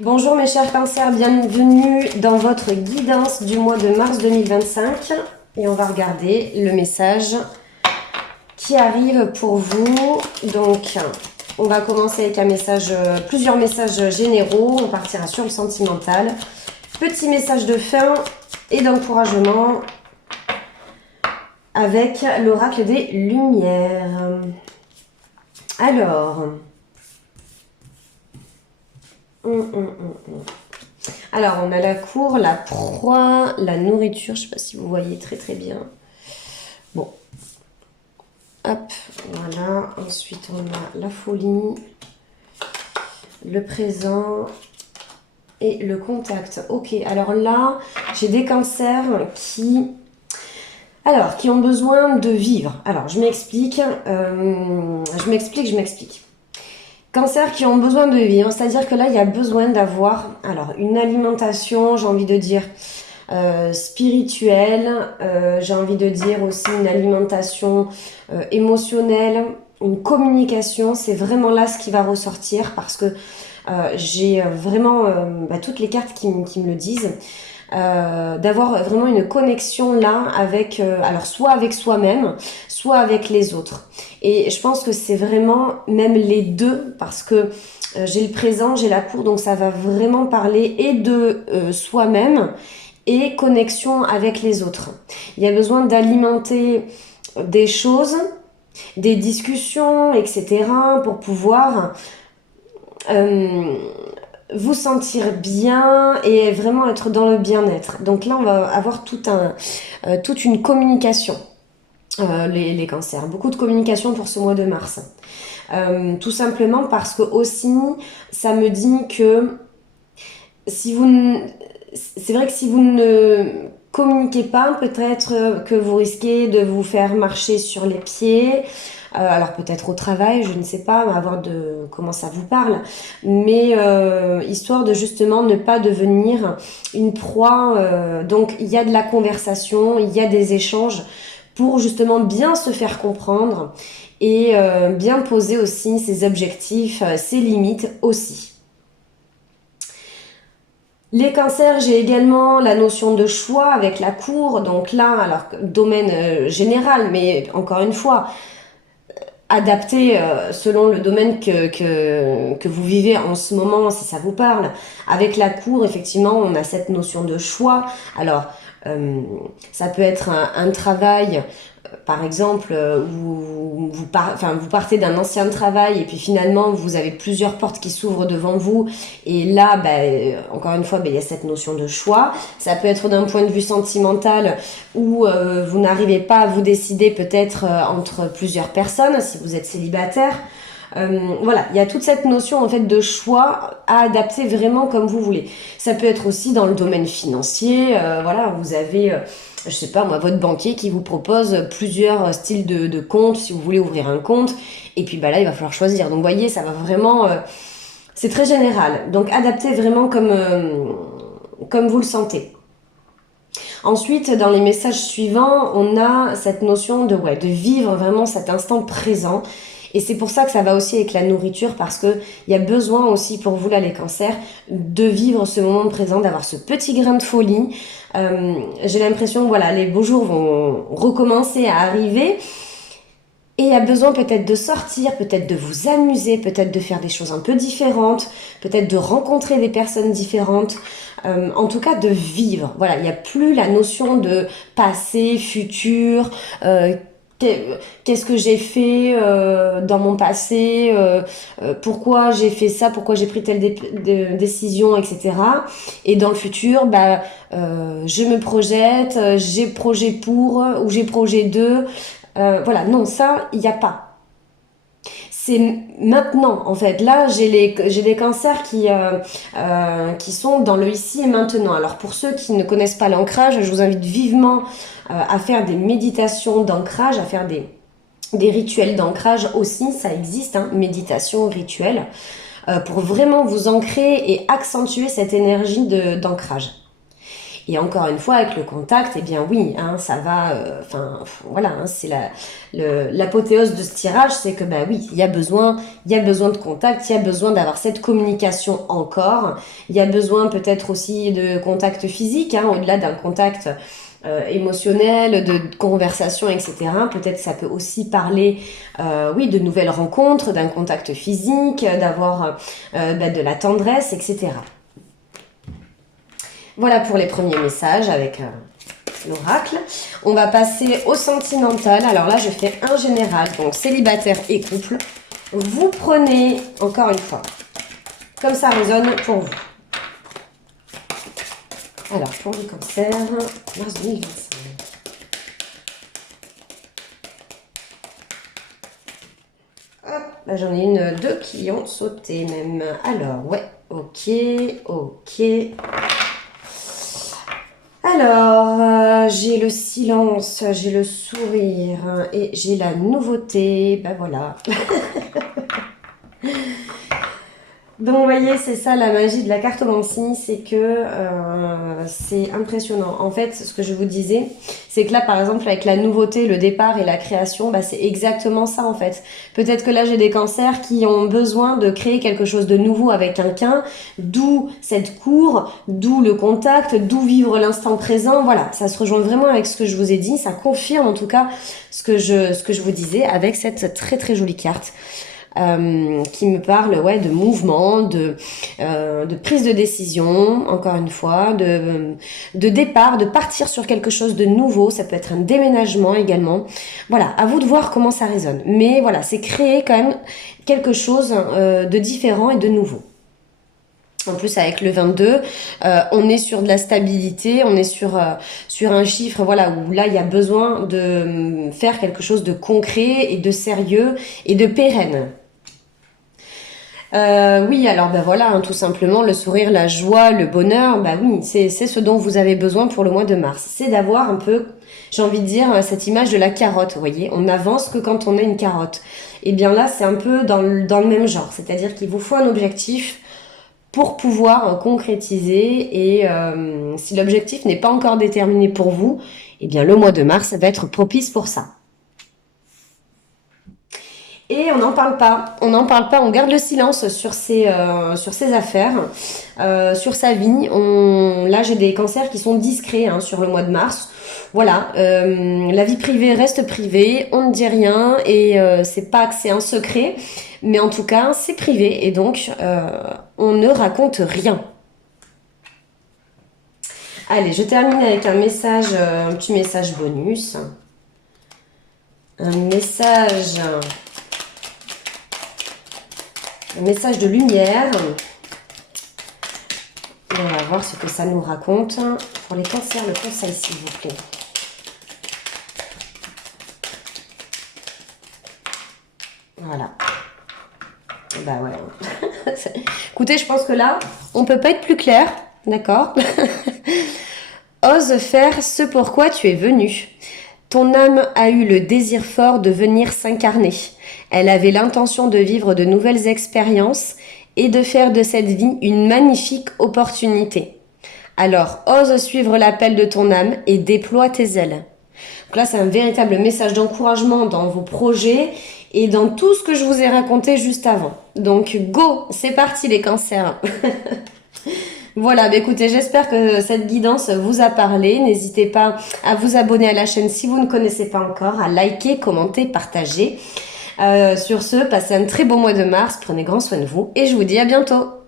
Bonjour mes chers cancers, bienvenue dans votre guidance du mois de mars 2025 et on va regarder le message qui arrive pour vous. Donc on va commencer avec un message, plusieurs messages généraux, on partira sur le sentimental, petit message de fin et d'encouragement avec l'oracle des lumières. Alors... Alors, on a la cour, la proie, la nourriture. Je ne sais pas si vous voyez très bien. Bon. Hop, voilà. Ensuite, on a la folie, le présent et le contact. Ok, alors là, j'ai des cancers qui ont besoin de vivre. Alors, je m'explique. Je m'explique. Cancers qui ont besoin de vivre, c'est-à-dire que là, il y a besoin d'avoir une alimentation, j'ai envie de dire, spirituelle, j'ai envie de dire aussi une alimentation émotionnelle, une communication, c'est vraiment là ce qui va ressortir parce que j'ai vraiment toutes les cartes qui me le disent. D'avoir vraiment une connexion là avec, soit avec soi-même, soit avec les autres. Et je pense que c'est vraiment même les deux parce que j'ai le présent, j'ai la cour, donc ça va vraiment parler et de soi-même et connexion avec les autres. Il y a besoin d'alimenter des choses, des discussions, etc. pour pouvoir vous sentir bien et vraiment être dans le bien-être. Donc là, on va avoir toute une communication, les cancers. Beaucoup de communication pour ce mois de mars. Tout simplement parce que aussi, ça me dit que c'est vrai que si vous ne communiquez pas, peut-être que vous risquez de vous faire marcher sur les pieds. Alors peut-être au travail, je ne sais pas, à voir de comment ça vous parle, mais histoire de justement ne pas devenir une proie. Donc il y a de la conversation, il y a des échanges pour justement bien se faire comprendre et bien poser aussi ses objectifs, ses limites aussi. Les cancers, j'ai également la notion de choix avec la cour, donc là, alors domaine général, mais encore une fois, adapté selon le domaine que vous vivez en ce moment, si ça vous parle. Avec la cour, effectivement, on a cette notion de choix. Alors, ça peut être un travail, par exemple, où vous partez d'un ancien travail et puis finalement, vous avez plusieurs portes qui s'ouvrent devant vous. Et là, encore une fois, il y a cette notion de choix. Ça peut être d'un point de vue sentimental où vous n'arrivez pas à vous décider peut-être entre plusieurs personnes, si vous êtes célibataire. Voilà, il y a toute cette notion en fait de choix à adapter vraiment comme vous voulez. Ça peut être aussi dans le domaine financier. Voilà, vous avez, je sais pas moi, votre banquier qui vous propose plusieurs styles de comptes si vous voulez ouvrir un compte. Et puis là, il va falloir choisir. Donc, vous voyez, ça va vraiment, c'est très général. Donc, adaptez vraiment comme vous le sentez. Ensuite, dans les messages suivants, on a cette notion de vivre vraiment cet instant présent. Et c'est pour ça que ça va aussi avec la nourriture, parce qu'il y a besoin aussi pour vous, là, les cancers, de vivre ce moment présent, d'avoir ce petit grain de folie. J'ai l'impression que les beaux jours vont recommencer à arriver. Et il y a besoin peut-être de sortir, peut-être de vous amuser, peut-être de faire des choses un peu différentes, peut-être de rencontrer des personnes différentes, en tout cas de vivre. Voilà, il n'y a plus la notion de passé, futur, qu'est-ce que j'ai fait dans mon passé, pourquoi j'ai fait ça, pourquoi j'ai pris telle décision, etc. Et dans le futur, je me projette, j'ai projet pour ou j'ai projet de. Non, ça, il n'y a pas. C'est maintenant, en fait. Là, j'ai des cancers qui sont dans le ici et maintenant. Alors, pour ceux qui ne connaissent pas l'ancrage, je vous invite vivement à faire des méditations d'ancrage, à faire des rituels d'ancrage aussi. Ça existe, méditation, rituel, pour vraiment vous ancrer et accentuer cette énergie d'ancrage. Et encore une fois, avec le contact, eh bien oui, hein, ça va, enfin voilà, hein, c'est l'apothéose de ce tirage, c'est que bah oui, il y a besoin de contact, il y a besoin d'avoir cette communication encore, il y a besoin peut-être aussi de contact physique, hein, au-delà d'un contact émotionnel, de conversation, etc. Peut-être ça peut aussi parler, oui, de nouvelles rencontres, d'un contact physique, d'avoir de la tendresse, etc. Voilà pour les premiers messages avec l'oracle. On va passer au sentimental. Alors là, je fais un général, donc célibataire et couple. Vous prenez, encore une fois, comme ça résonne pour vous. Alors, pour les cancers, mars 2025. Hop, là j'en ai deux qui ont sauté même. Alors, ouais, ok. Alors, j'ai le silence, j'ai le sourire et j'ai la nouveauté. Ben voilà. Donc vous voyez, c'est ça la magie de la cartomancie, c'est que c'est impressionnant. En fait, ce que je vous disais, c'est que là, par exemple, avec la nouveauté, le départ et la création, bah, c'est exactement ça en fait. Peut-être que là, j'ai des cancers qui ont besoin de créer quelque chose de nouveau avec quelqu'un, d'où cette cour, d'où le contact, d'où vivre l'instant présent. Voilà, ça se rejoint vraiment avec ce que je vous ai dit, ça confirme en tout cas ce que je vous disais avec cette très très jolie carte. Qui me parle de mouvement, de prise de décision, encore une fois, de départ, de partir sur quelque chose de nouveau. Ça peut être un déménagement également. Voilà, à vous de voir comment ça résonne. Mais voilà, c'est créer quand même quelque chose de différent et de nouveau. En plus, avec le 22, on est sur de la stabilité, on est sur un chiffre, voilà, où là, il y a besoin de faire quelque chose de concret et de sérieux et de pérenne. Oui, alors voilà, hein, tout simplement, le sourire, la joie, le bonheur, bah oui, c'est ce dont vous avez besoin pour le mois de mars. C'est d'avoir un peu, j'ai envie de dire, cette image de la carotte, vous voyez, on n'avance que quand on a une carotte. Et bien là, c'est un peu dans le même genre, c'est-à-dire qu'il vous faut un objectif pour pouvoir concrétiser et si l'objectif n'est pas encore déterminé pour vous, eh bien le mois de mars va être propice pour ça. Et on n'en parle pas, on garde le silence sur ses affaires, sur sa vie. Là, j'ai des cancers qui sont discrets sur le mois de mars. Voilà, la vie privée reste privée, on ne dit rien et c'est pas que c'est un secret, mais en tout cas, c'est privé et donc on ne raconte rien. Allez, je termine avec un petit message bonus. Un message de lumière. On va voir ce que ça nous raconte. Pour les cancers, le conseil, s'il vous plaît. Voilà. Bah ouais. Écoutez, je pense que là, on peut pas être plus clair. D'accord. Ose faire ce pourquoi tu es venu. Ton âme a eu le désir fort de venir s'incarner. Elle avait l'intention de vivre de nouvelles expériences et de faire de cette vie une magnifique opportunité. Alors, ose suivre l'appel de ton âme et déploie tes ailes. Donc là, c'est un véritable message d'encouragement dans vos projets et dans tout ce que je vous ai raconté juste avant. Donc, go, c'est parti les cancers. Voilà, bah écoutez, j'espère que cette guidance vous a parlé. N'hésitez pas à vous abonner à la chaîne si vous ne connaissez pas encore, à liker, commenter, partager. Sur ce, passez un très beau mois de mars, prenez grand soin de vous et je vous dis à bientôt.